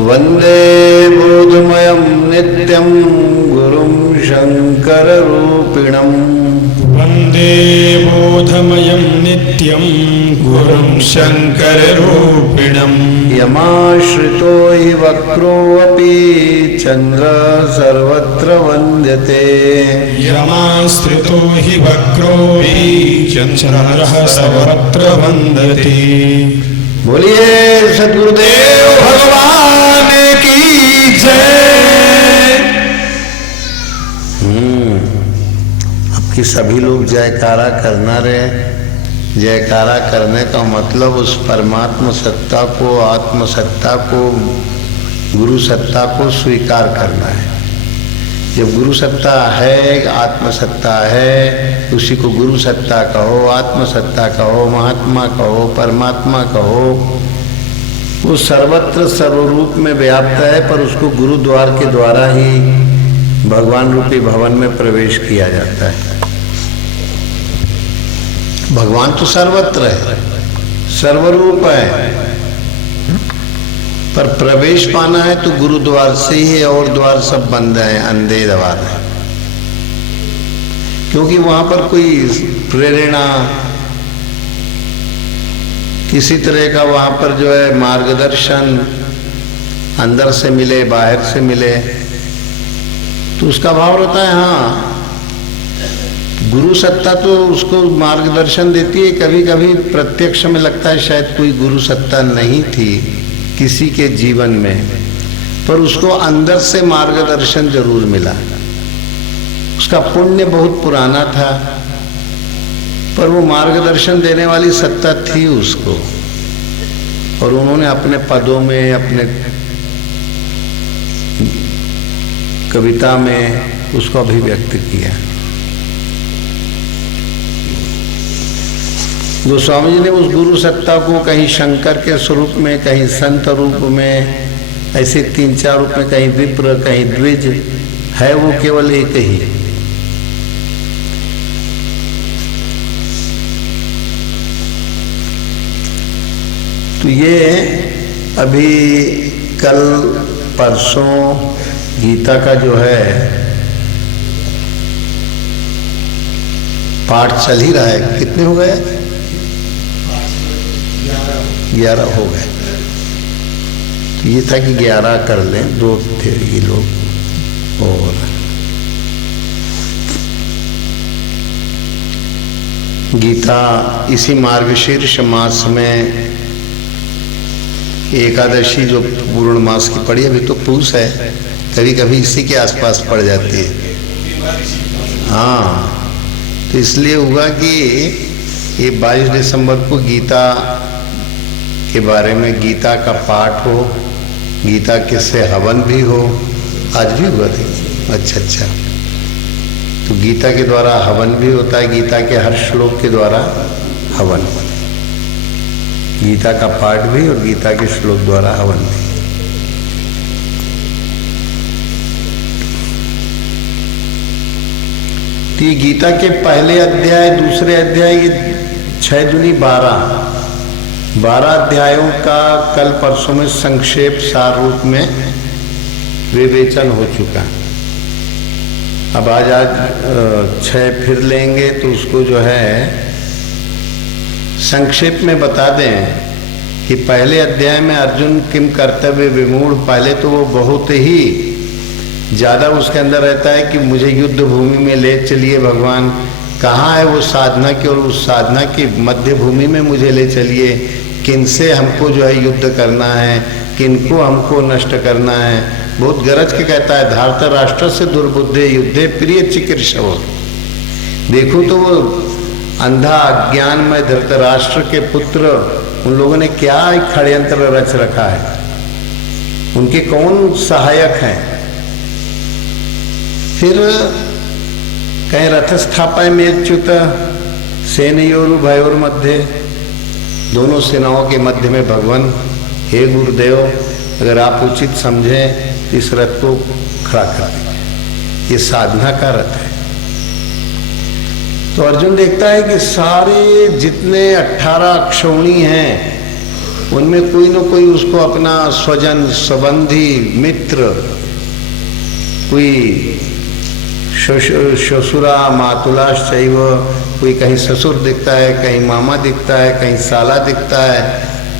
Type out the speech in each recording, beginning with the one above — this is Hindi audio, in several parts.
वंदे बोधमयं नित्यं गुरुं शंकररूपिणम्। वंदे बोधमयं नित्यं गुरुं शंकररूपिणम्। यमाश्रितो हि वक्रोऽपि चन्द्रः सर्वत्र वन्द्यते। यमाश्रितो हि वक्रोऽपि चन्द्रः सर्वत्र वन्दते। बोलिए सद्गुरुदेव भगवान की जय। अब कि सभी लोग जयकारा करना रहे। जयकारा करने का मतलब उस परमात्मा सत्ता को, आत्म सत्ता को, गुरु सत्ता को स्वीकार करना है। जब गुरु सत्ता है, आत्म सत्ता है, उसी को गुरु सत्ता कहो, आत्म सत्ता कहो, महात्मा कहो, परमात्मा कहो। वो सर्वत्र सर्वरूप में व्याप्त है, पर उसको गुरु द्वार के द्वारा ही भगवान रूपी भवन में प्रवेश किया जाता है। भगवान तो सर्वत्र है, सर्वरूप है, पर प्रवेश पाना है तो गुरु द्वार से ही है। और द्वार सब बंद है, अंधे द्वार है, क्योंकि वहां पर कोई प्रेरणा, किसी तरह का वहां पर जो है मार्गदर्शन अंदर से मिले, बाहर से मिले, तो उसका भाव रहता है। हाँ, गुरु सत्ता तो उसको मार्गदर्शन देती है। कभी कभी प्रत्यक्ष में लगता है शायद कोई गुरु सत्ता नहीं थी किसी के जीवन में, पर उसको अंदर से मार्गदर्शन जरूर मिला। उसका पुण्य बहुत पुराना था, पर वो मार्गदर्शन देने वाली सत्ता थी उसको, और उन्होंने अपने पदों में, अपने कविता में उसको अभिव्यक्त किया। गोस्वामी जी ने उस गुरु सत्ता को कहीं शंकर के स्वरूप में, कहीं संत रूप में, ऐसे 3-4 रूप में, कहीं विप्र, कहीं द्विज, है वो केवल एक ही। तो ये अभी कल परसों गीता का जो है पाठ चल ही रहा है। कितने हो गए? 11 हो गए। तो ये था कि 11 कर लें, 2 थे ये लोग। और गीता इसी मार्गशीर्ष मास में एकादशी जो पूर्ण मास की पड़ी, अभी तो पूस है, कभी कभी इसी के आसपास पड़ जाती है। हाँ, तो इसलिए हुआ कि ये 22 दिसंबर को गीता के बारे में, गीता का पाठ हो, गीता के से हवन भी हो। आज भी हुआ था। अच्छा, तो गीता के द्वारा हवन भी होता है, गीता के हर श्लोक के द्वारा हवन, गीता का पाठ भी और गीता के श्लोक द्वारा हवन भी। तो ये गीता के पहले अध्याय, दूसरे अध्याय, ये 6 दूनी 12 अध्यायों का कल परसों में संक्षेप सार रूप में विवेचन हो चुका। अब आज 6 फिर लेंगे, तो उसको जो है संक्षेप में बता दें कि पहले अध्याय में अर्जुन किम कर्तव्य विमूढ़, पहले तो वो बहुत ही ज्यादा उसके अंदर रहता है कि मुझे युद्ध भूमि में ले चलिए भगवान, कहाँ है वो साधना की, और उस साधना की मध्य भूमि में मुझे ले चलिए, किनसे हमको जो है युद्ध करना है, किनको हमको नष्ट करना है। बहुत गरज के कहता है, धार्त राष्ट्र से दुर्बुद्धे युद्धे प्रिय चिकित्सव। देखो तो वो अंधा अज्ञान में धृतराष्ट्र के पुत्र, उन लोगों ने क्या एक षड्यंत्र रच रखा है, उनके कौन सहायक हैं। फिर कहीं रथ स्थापय मेच्युत सेनयोरु भयोर मध्य, दोनों सेनाओं के मध्य में भगवान, हे गुरुदेव अगर आप उचित समझें इस रथ को खड़ा कर दें। ये साधना का रथ है। तो अर्जुन देखता है कि सारे जितने 18 अक्षौणी हैं उनमें कोई न कोई उसको अपना स्वजन, संबंधी, मित्र, कोई ससुरा मातुलाश्चैव, कोई कहीं ससुर दिखता है, कहीं मामा दिखता है, कहीं साला दिखता है,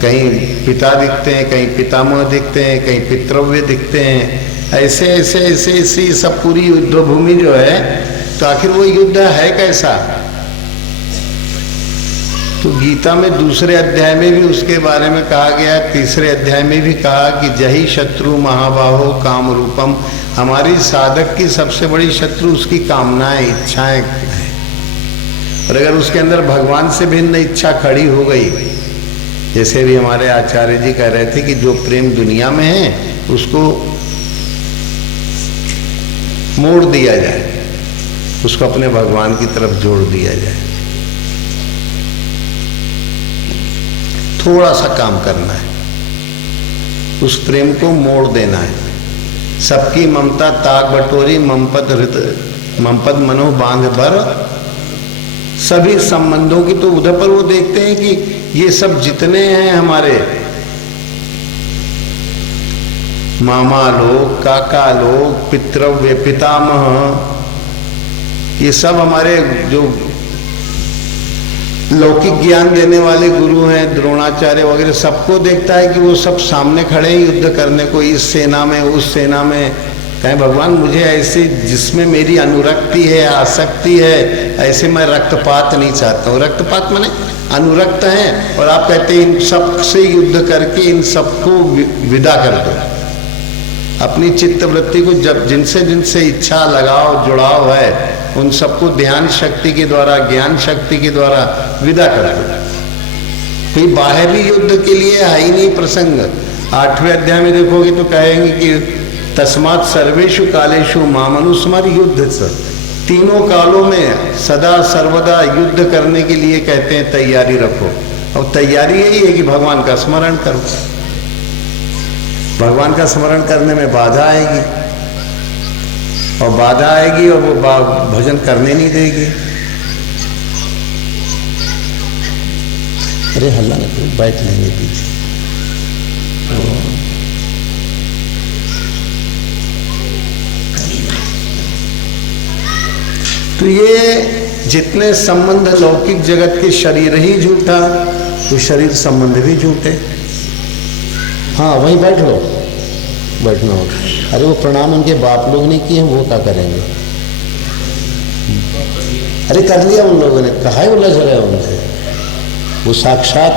कहीं पिता दिखते हैं, कहीं पितामह दिखते हैं, कहीं पितृव्य दिखते हैं। ऐसे ऐसे ऐसे ऐसी सब पूरी युद्ध भूमि जो है, तो आखिर वो युद्ध है कैसा? तो गीता में दूसरे अध्याय में भी उसके बारे में कहा गया, तीसरे अध्याय में भी कहा कि जही शत्रु महाबाहो काम रूपम। हमारी साधक की सबसे बड़ी शत्रु उसकी कामनाएं, इच्छाएं हैं। और अगर उसके अंदर भगवान से भिन्न इच्छा खड़ी हो गई, जैसे भी हमारे आचार्य जी कह रहे थे कि जो प्रेम दुनिया में है उसको मोड़ दिया जाए, उसको अपने भगवान की तरफ जोड़ दिया जाए। थोड़ा सा काम करना है, उस प्रेम को मोड़ देना है। सबकी ममता ताक बटोरी, ममपद मनो बांध भर। सभी संबंधों की तो उधर पर वो देखते हैं कि ये सब जितने हैं हमारे मामा लोग, काका लोग, पितृव्य, पितामह, ये सब हमारे जो लौकिक ज्ञान देने वाले गुरु हैं, द्रोणाचार्य वगैरह, सबको देखता है कि वो सब सामने खड़े हैं युद्ध करने को, इस सेना में उस सेना में। कहें भगवान मुझे ऐसे जिसमें मेरी अनुरक्ति है, आसक्ति है, ऐसे मैं रक्तपात नहीं चाहता हूँ। रक्तपात माने अनुरक्त हैं, और आप कहते हैं इन सब से युद्ध करके इन सबको विदा कर दो। अपनी चित्त वृत्ति को जब जिनसे जिनसे इच्छा, लगाव, जुड़ाव है, उन सबको ध्यान शक्ति के द्वारा, ज्ञान शक्ति के द्वारा विदा कर दो। कोई बाहरी युद्ध के लिए है ही नहीं प्रसंग। 8वें अध्याय में देखोगे तो कहेंगे कि तस्मात् सर्वेषु कालेषु मामनुस्मर युद्ध। तीनों कालों में सदा सर्वदा युद्ध करने के लिए कहते हैं तैयारी रखो। और तैयारी यही है कि भगवान का स्मरण करो। भगवान का स्मरण करने में बाधा आएगी, और बाधा आएगी और वो भजन करने नहीं देगी। अरे हल्ला न करो, बैठ लेंगे पीछे। तो ये जितने संबंध लौकिक जगत के शरीर ही झूठा, तो शरीर संबंध भी झूठे। हाँ वहीं बैठ लो, बैठना होगा। अरे वो प्रणाम उनके बाप लोग ने किए, वो क्या करेंगे? अरे कर लिया उन लोगों ने, कहा ही उलझ रहे उनसे। वो साक्षात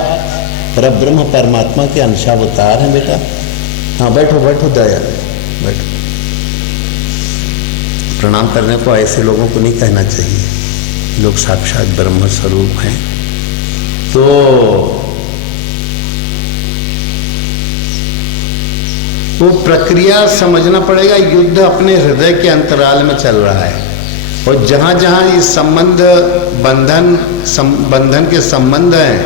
परब्रह्म परमात्मा के अंशावतार हैं बेटा। हाँ बैठो बैठो दया, बैठो। प्रणाम करने को ऐसे लोगों को नहीं कहना चाहिए, लोग साक्षात ब्रह्म स्वरूप हैं। तो वो प्रक्रिया समझना पड़ेगा। युद्ध अपने हृदय के अंतराल में चल रहा है, और जहां जहां ये संबंध बंधन के संबंध हैं,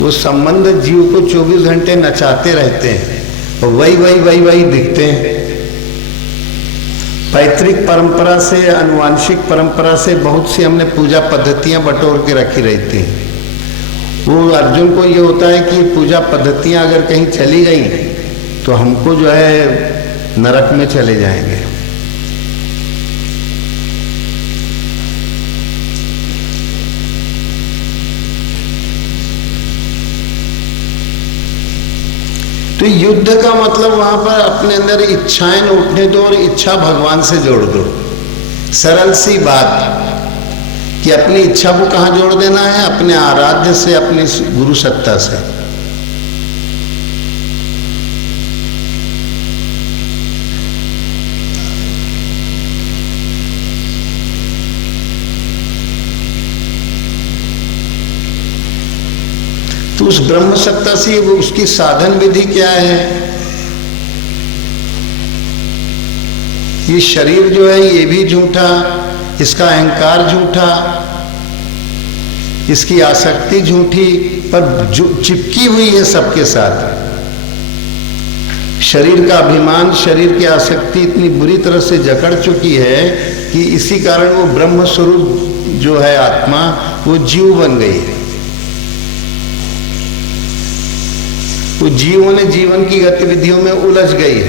वो संबंध जीव को 24 घंटे नचाते रहते हैं, और वही दिखते हैं। पैतृक परंपरा से, अनुवांशिक परंपरा से बहुत सी हमने पूजा पद्धतियां बटोर के रखी रहती हैं। वो अर्जुन को ये होता है कि पूजा पद्धतियां अगर कहीं चली गई तो हमको जो है नरक में चले जाएंगे। तो युद्ध का मतलब वहां पर अपने अंदर इच्छाएं न उठने दो, और इच्छा भगवान से जोड़ दो। सरल सी बात कि अपनी इच्छा को कहां जोड़ देना है? अपने आराध्य से, अपनी गुरु सत्ता से। तो उस ब्रह्म सत्ता से वो उसकी साधन विधि क्या है? ये शरीर जो है ये भी झूठा, इसका अहंकार झूठा, इसकी आसक्ति झूठी, पर चिपकी हुई है सबके साथ। शरीर का अभिमान, शरीर की आसक्ति इतनी बुरी तरह से जकड़ चुकी है कि इसी कारण वो ब्रह्म स्वरूप जो है आत्मा, वो जीव बन गई है। वो जीवों ने जीवन की गतिविधियों में उलझ गई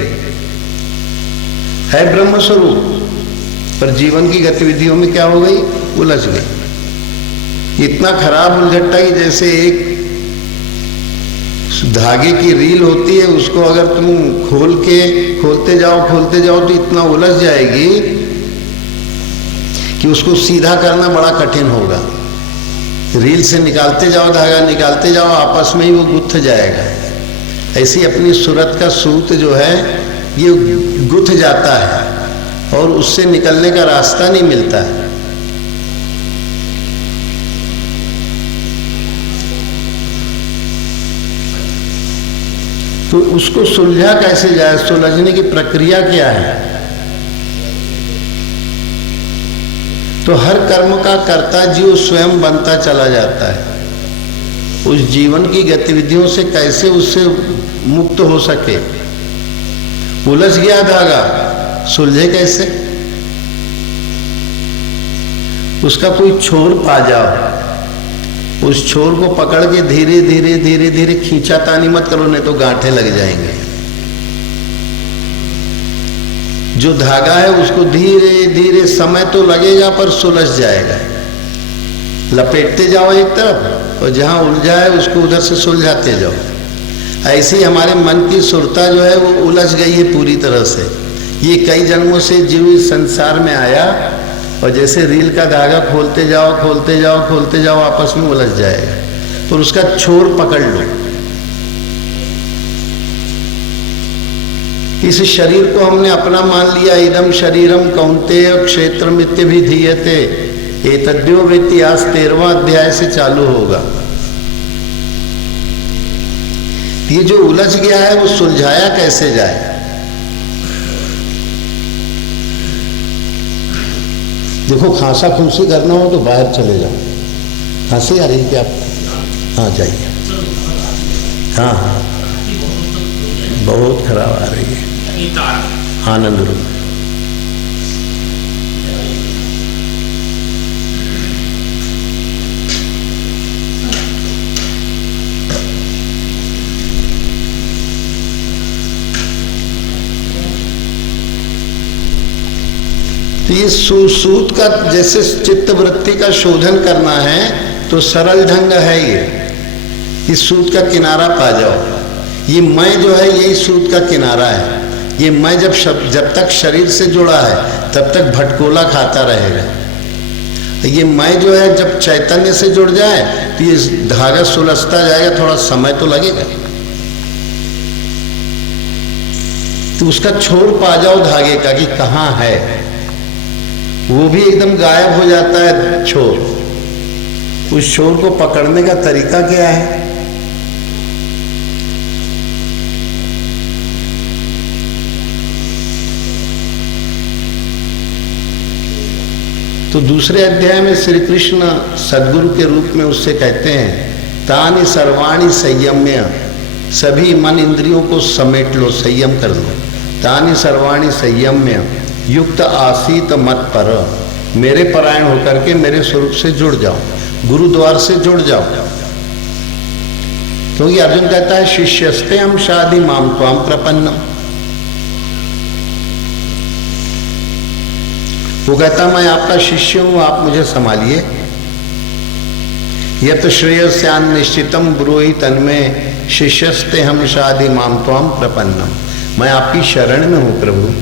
है ब्रह्म स्वरूप, पर जीवन की गतिविधियों में क्या हो गई, उलझ गई। इतना खराब उलझट्टा ही जैसे एक धागे की रील होती है, उसको अगर तुम खोलते जाओ तो इतना उलझ जाएगी कि उसको सीधा करना बड़ा कठिन होगा। रील से निकालते जाओ, धागा निकालते जाओ, आपस में ही वो गुथ जाएगा। ऐसी अपनी सूरत का सूत जो है ये गुथ जाता है और उससे निकलने का रास्ता नहीं मिलता है। तो उसको सुलझा कैसे जाए, सुलझने की प्रक्रिया क्या है? तो हर कर्म का कर्ता जीव स्वयं बनता चला जाता है। उस जीवन की गतिविधियों से कैसे उससे मुक्त हो सके? उलझ गया धागा, सुलझे कैसे? उसका कोई छोर पा जाओ, उस छोर को पकड़ के धीरे धीरे धीरे धीरे खींचा तानी मत करो, नहीं तो गांठे लग जाएंगे। जो धागा है उसको धीरे धीरे, समय तो लगेगा पर सुलझ जाएगा। लपेटते जाओ एक तरफ और जहां उलझा है उसको उधर से सुलझाते जाओ। ऐसे ही हमारे मन की सुरता जो है वो उलझ गई है पूरी तरह से। ये कई जन्मों से जीव इस संसार में आया और जैसे रील का धागा खोलते जाओ आपस में उलझ जाएगा, तो उसका छोर पकड़ लो। इस शरीर को हमने अपना मान लिया, इदम शरीरम कौन्तेय क्षेत्रमित्यभिधीयते, एतद्यो वेत्ति। आज 13वां अध्याय से चालू होगा। ये जो उलझ गया है वो सुलझाया कैसे जाए? देखो, खांसा खुंसी करना हो तो बाहर चले जाओ। खांसी आ रही क्या आपको? हाँ जाइए। हाँ हाँ बहुत खराब आ रही है। आनंद रूप तो ये सूत का जैसे चित्त वृत्ति का शोधन करना है तो सरल ढंग है ये। इस सूत का किनारा पा जाओ। ये मैं जो है यही सूत का किनारा है। ये मैं जब तक शरीर से जुड़ा है तब तक भटकोला खाता रहेगा। ये मैं जो है जब चैतन्य से जुड़ जाए तो ये धागा सुलझता जाएगा, थोड़ा समय तो लगेगा। तो उसका छोर पा जाओ धागे का कि कहाँ है, वो भी एकदम गायब हो जाता है छोर। उस छोर को पकड़ने का तरीका क्या है? तो दूसरे अध्याय में श्री कृष्ण सद्गुरु के रूप में उससे कहते हैं, तानि सर्वाणि संयम्य, सभी मन इंद्रियों को समेट लो, संयम कर लो। तानि सर्वाणि संयम्य युक्त आसीत मत पर, मेरे परायण होकर के मेरे स्वरूप से जुड़ जाओ, गुरुद्वार से जुड़ जाओ। क्योंकि अर्जुन कहता है शिष्यस्ते हम शादी माम त्वाम प्रपन्नम। वो कहता मैं आपका शिष्य हूं, आप मुझे संभालिए। यत श्रेयस्यान निश्चितम ब्रूहि तन्मे शिष्यस्ते हम शादी माम त्वाम प्रपन्नम। मैं आपकी शरण में हूं प्रभु।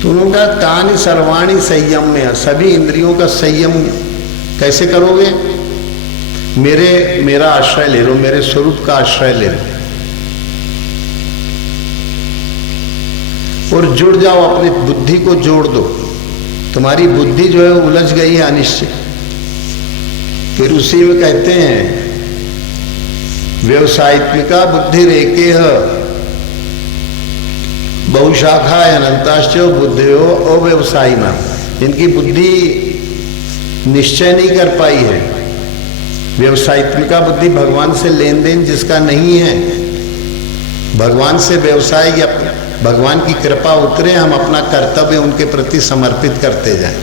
तो उनका तानि सर्वाणि संयम्य, सभी इंद्रियों का संयम कैसे करोगे? मेरा आश्रय ले लो, मेरे स्वरूप का आश्रय ले लो और जुड़ जाओ, अपनी बुद्धि को जोड़ दो। तुम्हारी बुद्धि जो है उलझ गई है अनिश्चित। फिर उसी में कहते हैं व्यवसायित्मिका बुद्धि रेके बहुशाखा अनंताश्च बुद्धियो अव्यवसायिना। इनकी बुद्धि निश्चय नहीं कर पाई है। व्यवसायित्मिका बुद्धि भगवान से लेन देन जिसका नहीं है, भगवान से व्यवसाय या भगवान की कृपा उतरे, हम अपना कर्तव्य उनके प्रति समर्पित करते जाएं।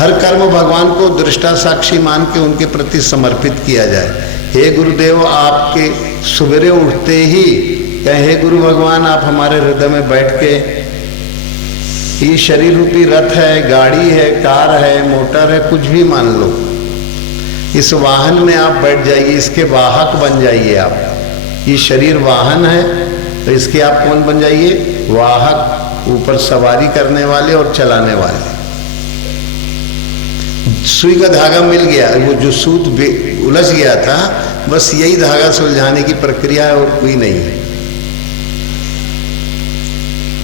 हर कर्म भगवान को दृष्टा साक्षी मान के उनके प्रति समर्पित किया जाए। हे गुरुदेव, आपके सवेरे उठते ही कहें, हे गुरु भगवान, आप हमारे हृदय में बैठ के, ये शरीर रूपी रथ है, गाड़ी है, कार है, मोटर है, कुछ भी मान लो, इस वाहन में आप बैठ जाइए, इसके वाहक बन जाइए आप। ये शरीर वाहन है तो इसके आप कौन बन जाइए? वाहक, ऊपर सवारी करने वाले और चलाने वाले। सुई का धागा मिल गया, वो जो सूत उलझ गया था, बस यही धागा सुलझाने की प्रक्रिया है और कोई नहीं है।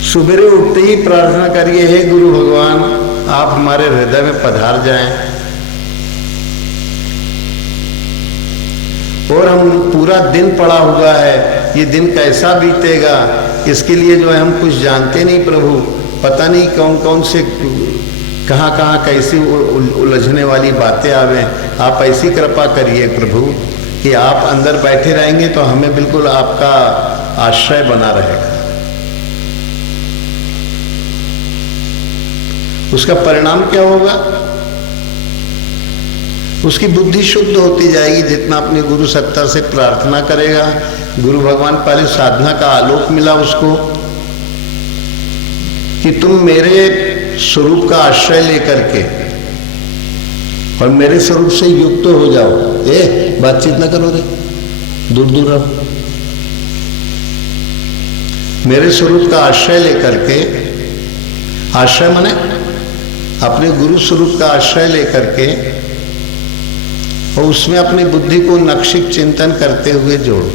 सुबह उठते ही प्रार्थना करिए, हे गुरु भगवान, आप हमारे हृदय में पधार जाएं और हम पूरा दिन पड़ा हुआ है, ये दिन कैसा बीतेगा, इसके लिए जो है हम कुछ जानते नहीं प्रभु, पता नहीं कौन कौन से कहाँ कहाँ कैसी उलझने वाली बातें आवे। आप ऐसी कृपा करिए प्रभु कि आप अंदर बैठे रहेंगे तो हमें बिल्कुल आपका आश्रय बना रहेगा। उसका परिणाम क्या होगा? उसकी बुद्धि शुद्ध होती जाएगी। जितना अपने गुरु सत्ता से प्रार्थना करेगा, गुरु भगवान पहले साधना का आलोक मिला उसको कि तुम मेरे स्वरूप का आश्रय लेकर के और मेरे स्वरूप से युक्त हो जाओ। बातचीत ना करो रे, दूर दूर रहो। मेरे स्वरूप का आश्रय लेकर के, आश्रय माने अपने गुरु स्वरूप का आश्रय लेकर के और उसमें अपनी बुद्धि को नक्षिक चिंतन करते हुए जोड़ो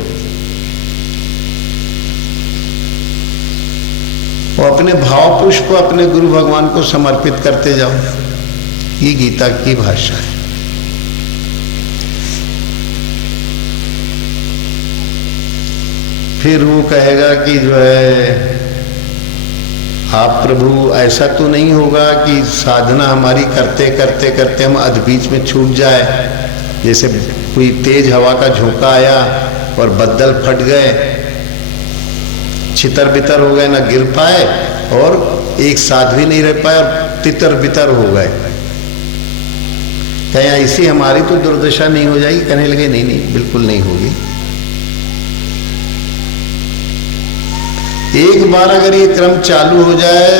और अपने भाव पुष्प अपने गुरु भगवान को समर्पित करते जाओ। ये गीता की भाषा है। फिर वो कहेगा कि जो है, आप प्रभु ऐसा तो नहीं होगा कि साधना हमारी करते करते करते हम अध बीच में छूट जाए, जैसे कोई तेज हवा का झोंका आया और बद्दल फट गए, छितर बितर हो गए, ना गिर पाए और एक साथ भी नहीं रह पाए और तितर बितर हो गए। कहीं ऐसी हमारी तो दुर्दशा नहीं हो जाएगी? कहने लगे नहीं नहीं, बिल्कुल नहीं होगी। एक बार अगर ये क्रम चालू हो जाए,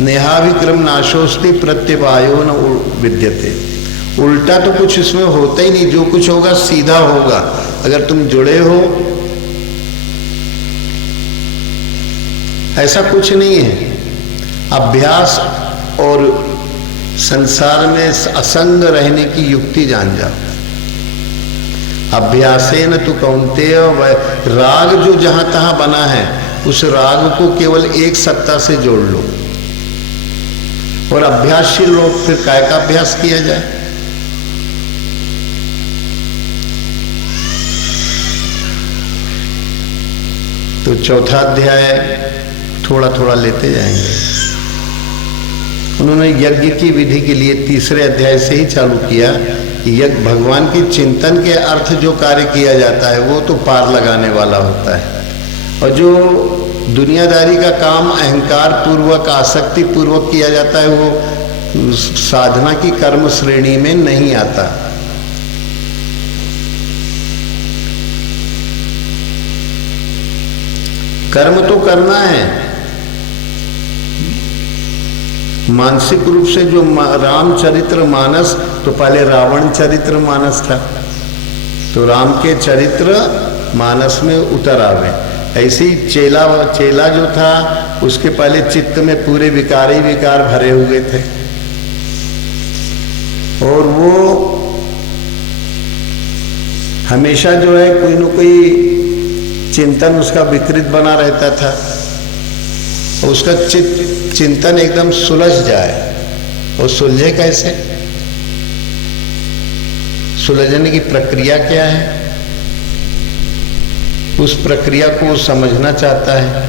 नेहाभिक्रम नाशोस्ति प्रत्यवायो न विद्यते, उल्टा तो कुछ इसमें होता ही नहीं, जो कुछ होगा सीधा होगा। अगर तुम जुड़े हो, ऐसा कुछ नहीं है। अभ्यास और संसार में असंग रहने की युक्ति जान जाओ। अभ्यासेन तु कौन्तेय, राग जो जहां तहां बना है उस राग को केवल एक सत्ता से जोड़ लो। और अभ्यासशील लोग फिर काय का अभ्यास किया जाए? तो चौथा अध्याय थोड़ा थोड़ा लेते जाएंगे। उन्होंने यज्ञ की विधि के लिए तीसरे अध्याय से ही चालू किया। यज्ञ भगवान के चिंतन के अर्थ जो कार्य किया जाता है वो तो पार लगाने वाला होता है, और जो दुनियादारी का काम अहंकार पूर्वक आसक्ति पूर्वक किया जाता है वो साधना की कर्म श्रेणी में नहीं आता। कर्म तो करना है, मानसिक रूप से जो रामचरित्र मानस, तो पहले रावण चरित्र मानस था, तो राम के चरित्र मानस में उतर आवे। ऐसे ही चेला जो था उसके पहले चित्त में पूरे विकार ही विकार भरे हुए थे, और वो हमेशा जो है कोई न कोई चिंतन उसका विकृत बना रहता था। उसका चिंतन एकदम सुलझ जाए, और सुलझे कैसे? सुलझने की प्रक्रिया क्या है? उस प्रक्रिया को समझना चाहता है।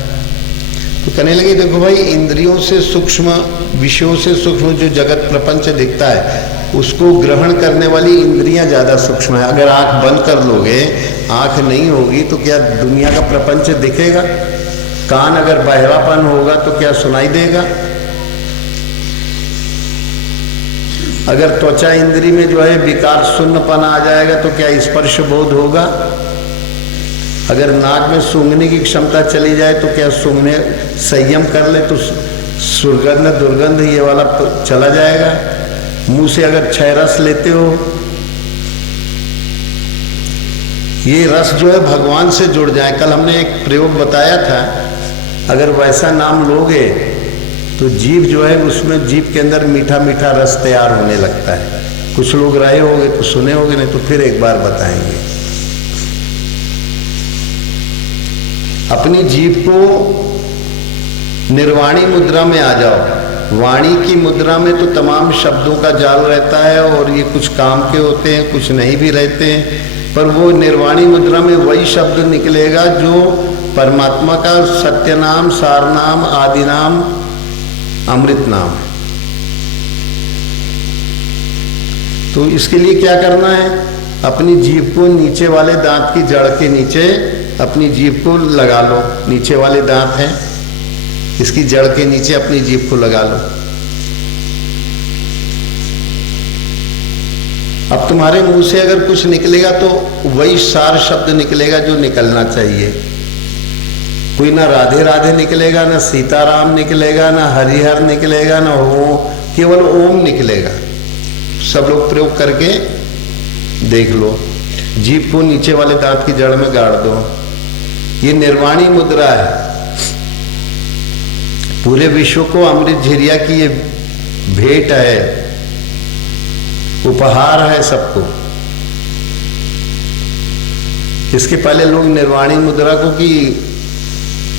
तो कहने लगे, देखो भाई, इंद्रियों से सूक्ष्म, विषयों से सूक्ष्म जो जगत प्रपंच दिखता है उसको ग्रहण करने वाली इंद्रियां ज्यादा सूक्ष्म है। अगर आंख बंद कर लोगे, आंख नहीं होगी तो क्या दुनिया का प्रपंच दिखेगा? कान अगर बहरापन होगा तो क्या सुनाई देगा? अगर त्वचा इंद्री में जो है विकार शून्यपन आ जाएगा तो क्या स्पर्श बोध होगा? अगर नाक में सूंघने की क्षमता चली जाए तो क्या सूंघने संयम कर ले तो सुगंध दुर्गंध ये वाला चला जाएगा? मुंह से अगर 6 रस लेते हो, ये रस जो है भगवान से जुड़ जाए। कल हमने एक प्रयोग बताया था, अगर वैसा नाम लोगे तो जीभ जो है उसमें जीभ के अंदर मीठा मीठा रस तैयार होने लगता है। कुछ लोग रहे होंगे तो सुने होंगे, नहीं तो फिर एक बार बताएंगे। अपनी जीभ को निर्वाणी मुद्रा में आ जाओ। वाणी की मुद्रा में तो तमाम शब्दों का जाल रहता है और ये कुछ काम के होते हैं, कुछ नहीं भी रहते हैं, पर वो निर्वाणी मुद्रा में वही शब्द निकलेगा जो परमात्मा का सत्य नाम, सार नाम, आदि नाम, अमृत नाम है। तो इसके लिए क्या करना है? अपनी जीभ को नीचे वाले दांत की जड़ के नीचे अपनी जीभ को लगा लो। नीचे वाले दांत हैं, इसकी जड़ के नीचे अपनी जीभ को लगा लो। अब तुम्हारे मुंह से अगर कुछ निकलेगा तो वही सार शब्द निकलेगा जो निकलना चाहिए। कोई ना राधे राधे निकलेगा, ना सीताराम निकलेगा, ना हरिहर निकलेगा, ना हो, केवल ओम निकलेगा। सब लोग प्रयोग करके देख लो। जीभ को नीचे वाले दांत की जड़ में गाड़ दो। ये निर्वाणी मुद्रा है। पूरे विश्व को अमृत झिरिया की ये भेंट है, उपहार है सबको। इसके पहले लोग निर्वाणी मुद्रा को कि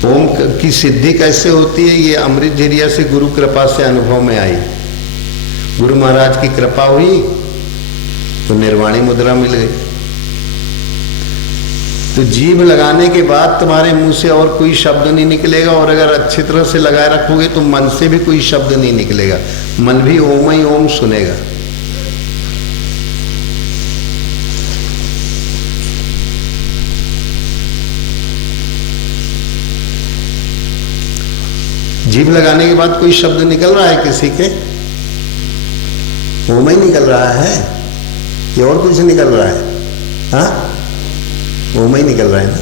ओम की सिद्धि कैसे होती है, ये अमृत झिरिया से गुरु कृपा से अनुभव में आई। गुरु महाराज की कृपा हुई तो निर्वाणी मुद्रा मिल गई। तो जीभ लगाने के बाद तुम्हारे मुंह से और कोई शब्द नहीं निकलेगा, और अगर अच्छी तरह से लगाए रखोगे तो मन से भी कोई शब्द नहीं निकलेगा। मन भी ओम ही ओम सुनेगा। जीभ लगाने के बाद कोई शब्द निकल रहा है किसी के? ओम ही निकल रहा है, ये और कुछ निकल रहा है? हाँ, ओम ही निकल रहा है ना।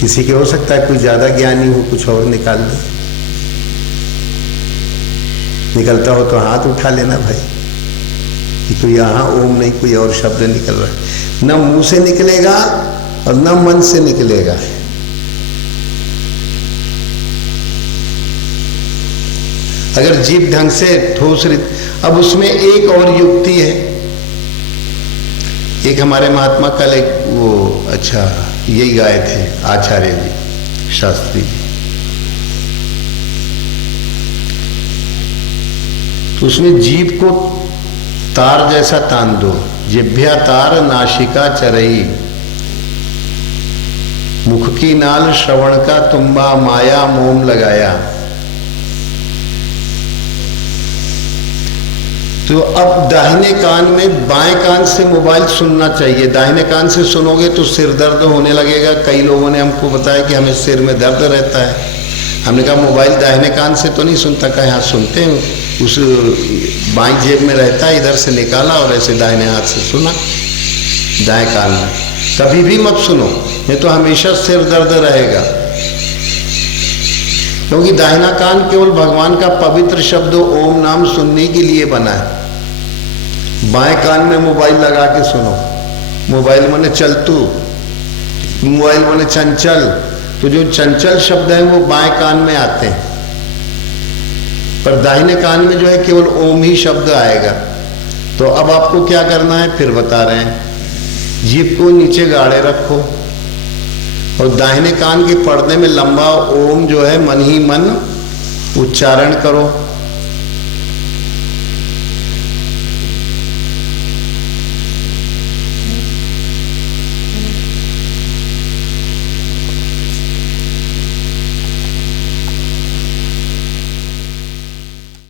किसी के हो सकता है कोई ज्यादा ज्ञानी हो, कुछ और निकाल दे। निकलता हो तो हाथ उठा लेना भाई कि कोई यहाँ ओम नहीं, कोई और शब्द निकल रहा है। न मुंह से निकलेगा और न मन से निकलेगा। अगर जीभ ढंग से ठोस रही। अब उसमें एक और युक्ति है। एक हमारे महात्मा कल एक वो अच्छा यही गाए थे, आचार्य जी, शास्त्री जी। तो उसमें जीभ को तार जैसा तान दो। जिभ्या तार नाशिका चरई, मुख की नाल श्रवण का तुम्बा, माया मोम लगाया। तो अब दाहिने कान में बाएं कान से मोबाइल सुनना चाहिए। दाहिने कान से सुनोगे तो सिर दर्द होने लगेगा। कई लोगों ने हमको बताया कि हमें सिर में दर्द रहता है। हमने कहा मोबाइल दाहिने कान से तो नहीं सुनता। कहा यहाँ सुनते हैं, उस बाएं जेब में रहता है, इधर से निकाला और ऐसे दाहिने हाथ से सुना दाएं कान में। कभी भी मत सुनो, नहीं तो हमेशा सिर दर्द रहेगा। क्योंकि दाहिना कान केवल भगवान का पवित्र शब्द ओम नाम सुनने के लिए बना है। बाएं कान में मोबाइल लगा के सुनो। मोबाइल माने चलतू, मोबाइल माने चंचल। तो जो चंचल शब्द है वो बाएं कान में आते हैं, पर दाहिने कान में जो है केवल ओम ही शब्द आएगा। तो अब आपको क्या करना है फिर बता रहे हैं। जीभ को नीचे गाड़े रखो और दाहिने कान के पर्दे में लंबा ओम जो है मन ही मन उच्चारण करो।